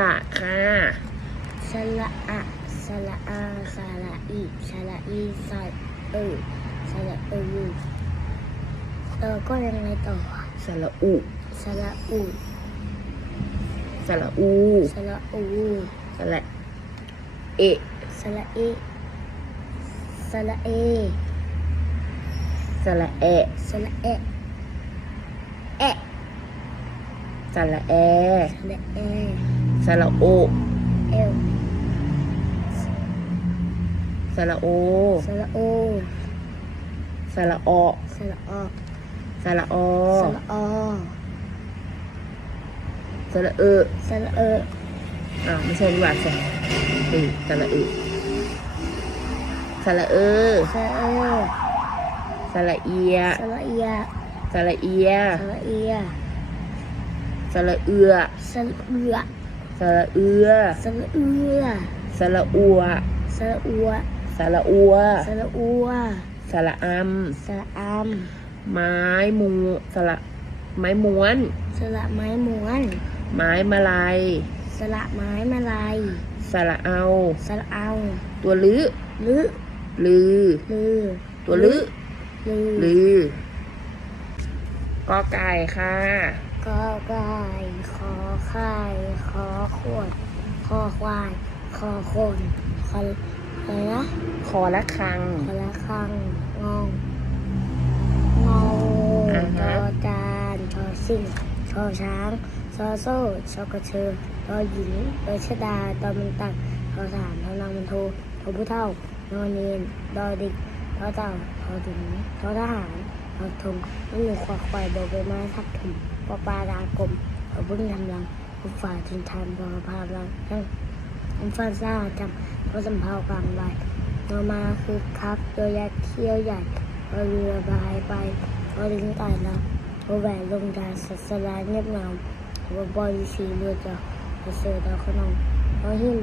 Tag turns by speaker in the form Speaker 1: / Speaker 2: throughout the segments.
Speaker 1: ระค่ะ
Speaker 2: สระอะสระอาสระอีสระอีสระเออสระเออเออก็ยังไงต่อวะ
Speaker 1: สระอุ
Speaker 2: สระอู
Speaker 1: สระอู
Speaker 2: สระอู
Speaker 1: สระเอ
Speaker 2: สระเอสระเอ
Speaker 1: สระแอ
Speaker 2: สระเอเอ
Speaker 1: สระแอ
Speaker 2: สระเอ
Speaker 1: สระโอ
Speaker 2: เอล
Speaker 1: สระโอ
Speaker 2: สระโอ
Speaker 1: สระออ
Speaker 2: สระออ
Speaker 1: สระออ
Speaker 2: สระออ
Speaker 1: สระเออ
Speaker 2: สระเออ
Speaker 1: อ่าวไม่ใช่ดีกว่าสิเออสระเออสระเออ
Speaker 2: สระเออ
Speaker 1: สระเอีย
Speaker 2: สระเอีย
Speaker 1: สระเอีย
Speaker 2: สระเอีย
Speaker 1: สระเอือ
Speaker 2: สระเอือ
Speaker 1: สระเอือ
Speaker 2: สระเอือ
Speaker 1: สระอัว
Speaker 2: สระอัว
Speaker 1: สระอัว
Speaker 2: สระอัว
Speaker 1: สระอำ
Speaker 2: สระอาม
Speaker 1: ไม้มูสระไม้ม้วน
Speaker 2: สระไม้ม้วน
Speaker 1: ไม้มาลาย
Speaker 2: สระไม้มาลาย
Speaker 1: สระเอา
Speaker 2: สระเอา
Speaker 1: ตัวลือ
Speaker 2: ลือ
Speaker 1: ลือ
Speaker 2: ลือ
Speaker 1: ตัวลือ
Speaker 2: ลือ
Speaker 1: ลือก็ไก่ค่ะ
Speaker 2: ก็ไก่ขอไข่ขอข วด คอควาย คอคนคออะไรนะ
Speaker 1: คอและคัง
Speaker 2: คอละคังงองงอ
Speaker 1: อ่าฮะ
Speaker 2: จอจานชอสิ่งชอช้างชอโซ่ชอกระเชือรอหญิงรอชดาตอมันตักทอสามทอนางมันโททอผู้เท่านอนเนนดอดิกทอเต่าทอถึงทอทหารทอทงนั่นหนึ่งควายควายโบกใบไม้ทับถุงปอปลาดากลมทอบึ้งทำรัง ผู้ฝ่ายถึงทานพอพาลังทั้งอันฟาซ่าจำพอสำเภากลางใบต่อมาคือครับตัวยักเที่ยวใหญ่พอเรือบายไปพอลิงตายแล้วพอแหวนลงดาสัสลายเงียบเหงาพอบอยสีเรือจะพอเสือดาวขนมพอหิ้ม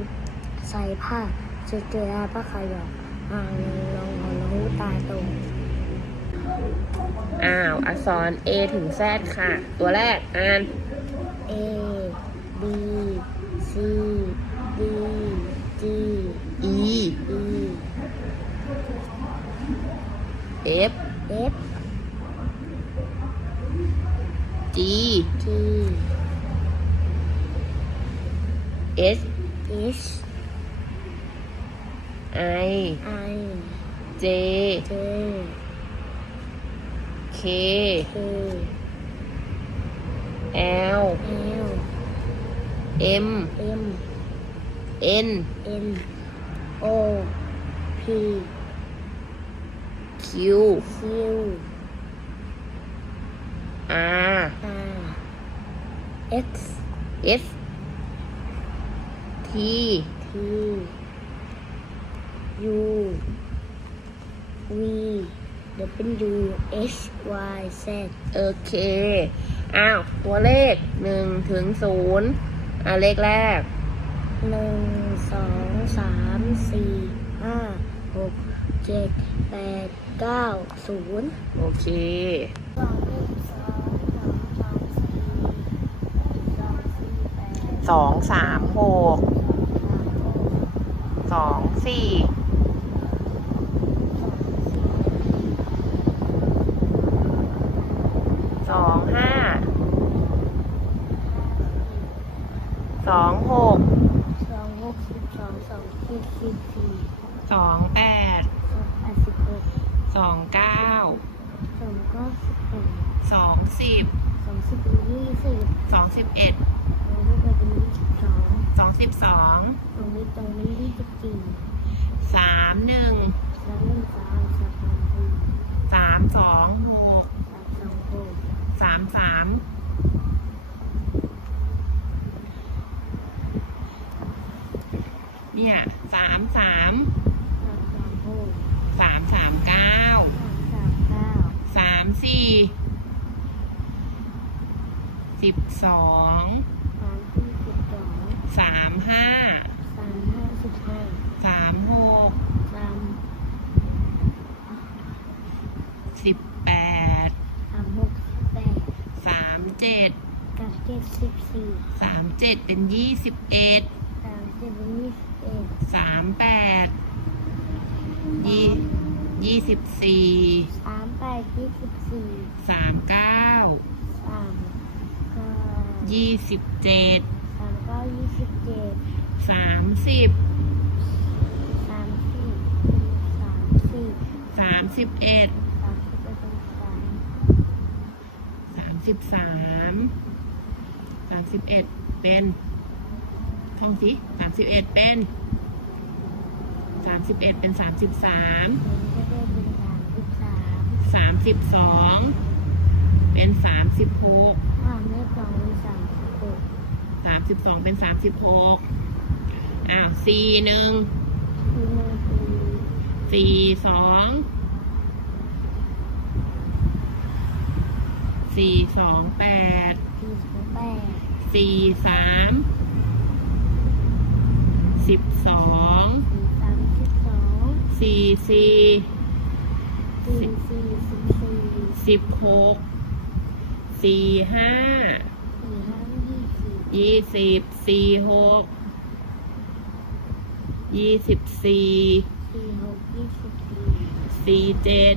Speaker 2: ใส่ผ้าจุดเจอผ้าขายอกอ่างลองหัวหูตาตรง
Speaker 1: อ้าว อักษร A ถึง Z ค่ะ ตัวแรก อ่าน
Speaker 2: A B C D G
Speaker 1: E
Speaker 2: E
Speaker 1: F
Speaker 2: F
Speaker 1: G
Speaker 2: T
Speaker 1: S
Speaker 2: H
Speaker 1: I
Speaker 2: I
Speaker 1: J
Speaker 2: J
Speaker 1: K
Speaker 2: K
Speaker 1: L
Speaker 2: L
Speaker 1: M
Speaker 2: M
Speaker 1: N
Speaker 2: N O P
Speaker 1: Q
Speaker 2: Q
Speaker 1: R
Speaker 2: R X
Speaker 1: S T
Speaker 2: T U V W H Y Z
Speaker 1: โอเค อ้าว ตัวเลขหนึ่งถึงศูนย์ อ่าเลขแรก
Speaker 2: หนึ่งสองสามสี่ห้าหกเจ็ดแปดเก้าศูนย์
Speaker 1: โอเค
Speaker 2: สองหนึ่งสองสองสองสี่สองสี่แปด
Speaker 1: สองสามหกสองสี่สองห้า สองหก
Speaker 2: สองหกสิบสองสอง สิบสี่ส
Speaker 1: องแปด
Speaker 2: สองแปดสิบหก
Speaker 1: สองเก้า
Speaker 2: สองเก้าสิบ
Speaker 1: สองสิบ
Speaker 2: สองสิบยี่สิบ
Speaker 1: สองสิบเอ็ด
Speaker 2: สองสิบเอ็ดเป็นยี่สิบสอง
Speaker 1: สองสิบสอง
Speaker 2: สองนี้ตรงนี้ยี่สิบสี่
Speaker 1: สามหนึ่ง
Speaker 2: สามหนึ่งสามสามสี่สา
Speaker 1: มสองหก
Speaker 2: สามสองหก
Speaker 1: สามสามเนี่ย สามสาม
Speaker 2: สามสามหก
Speaker 1: สามสามเก้า
Speaker 2: สามสามเก้า
Speaker 1: สามสี่สิบสอง
Speaker 2: สามสี่สิบสอง
Speaker 1: สามห้า
Speaker 2: สามห้าสิบห้า
Speaker 1: สามหก
Speaker 2: สาม
Speaker 1: สิบแปด
Speaker 2: สามหกสิบแปด
Speaker 1: สามเจ็ด
Speaker 2: กับเจ็ดสิบสี่
Speaker 1: สามเจ็ดเป็นยี่สิบเอ็ด
Speaker 2: สาม
Speaker 1: แปดยี่ยี่สิบสี่
Speaker 2: สามแปดยี่สิบสี่
Speaker 1: สามเก้า
Speaker 2: สามเก้า
Speaker 1: ยี่สิบเจ็ด
Speaker 2: สามเก้ายี่สิบเจ็ด
Speaker 1: สามสิบ
Speaker 2: สามสิบสามสิบ
Speaker 1: สามสิบเอ็ด
Speaker 2: สามสิบเอ็ดสาม
Speaker 1: สิบสามสามสิบเอ็ดเป็น ท่องสิสามสิบเอ็ดเป็นสามสิบเอ็ดเป็นสามสิบสาม
Speaker 2: เป็นก็ได้เป็นสามสิบสาม
Speaker 1: สามสิบสองเป็นสามสิบหก
Speaker 2: ห้าเมตรสองเป็นสามสิบหก
Speaker 1: สามสิบสองเป็นสามสิบหกอ้าวสี่หนึ่ง
Speaker 2: ที่หนึ่งคือ
Speaker 1: สี่สองสี่สองแปด
Speaker 2: สี่สิบแปด
Speaker 1: สี่สาม สิบสอง
Speaker 2: สี่สามสิบสอง
Speaker 1: สี่สี่
Speaker 2: สี่สี่สิบสี่
Speaker 1: สิบหกสี่ห้า
Speaker 2: สี่ห้ายี่สิบ
Speaker 1: ยี่สิบสี่หกยี่สิบสี่
Speaker 2: สี่หกยี่สิบสี่
Speaker 1: สี่เจ็ด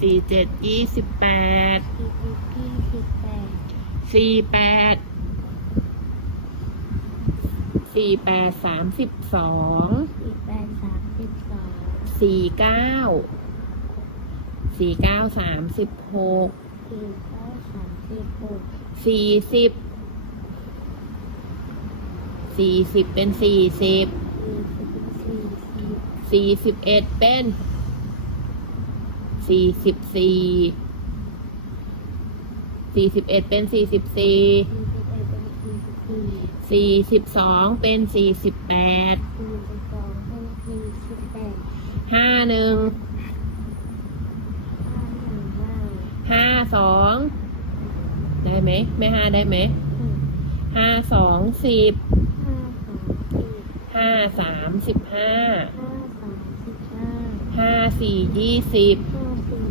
Speaker 1: สี่เจ็ดยี่สิบแปด
Speaker 2: สี่สิบยี่สิบแปด
Speaker 1: สี่แปด สี่แปดสามสิบสอง
Speaker 2: สี่แปดสามสิบสอง
Speaker 1: สี่เก้าสี่เก้าสามสิบหก
Speaker 2: สี่เก้าสามสิบหก
Speaker 1: สี่สิบสี่สิบเป็นสี่สิบ
Speaker 2: สี่สิบสี่สิบ
Speaker 1: สี่สิบเอ็ดเป็นสี่สิบสี่สี่สิบเอ็ดเป็นสี่สิบสี่
Speaker 2: สี่ สี่สิบส
Speaker 1: องเป็นสี่สิบแปด
Speaker 2: สี่สิบสองเป็นสี่สิบแปด
Speaker 1: ห้าหนึ่ง
Speaker 2: ห้าหนึ่งห้า
Speaker 1: ห้าสองได้ไหมไม่ห้าได้ไหม
Speaker 2: ห้า
Speaker 1: สองสิบ
Speaker 2: ห้าสามสี่
Speaker 1: ห้าสามสิบห้า
Speaker 2: ห้าสามสิบห้า
Speaker 1: ห้าสี่ยี่สิบ
Speaker 2: ห้าสี่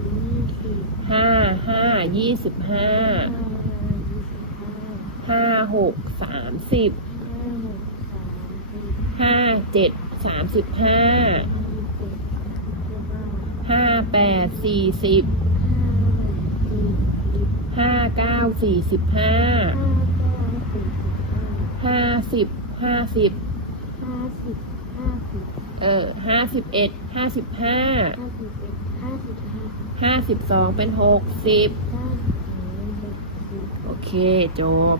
Speaker 2: ยี่สิบ
Speaker 1: ห้าห้ายี่สิบห้า
Speaker 2: ห้า ห้า
Speaker 1: ห้าหกสามสิบ
Speaker 2: ห้าหกสามสิบ
Speaker 1: ห้าเจ็ดสามสิบห้า
Speaker 2: ห้าเจ็ดสิบห้า
Speaker 1: ห้าแปดสี่สิบ
Speaker 2: ห้าแปดสี่สิบ
Speaker 1: ห้าเก้าสี่สิบห้า
Speaker 2: ห้าเก้าสี่สิบห้า
Speaker 1: ห้าสิบห้าสิบ
Speaker 2: ห้าสิบห้าสิบ
Speaker 1: เออห้าสิบเอ็ดห้าสิบห้า
Speaker 2: ห้าสิบเอ็ดห้าสิบห้า
Speaker 1: ห้าสิบสองเป็นหกสิบ
Speaker 2: ห้าสิบสองหกสิบ
Speaker 1: โอเค จบ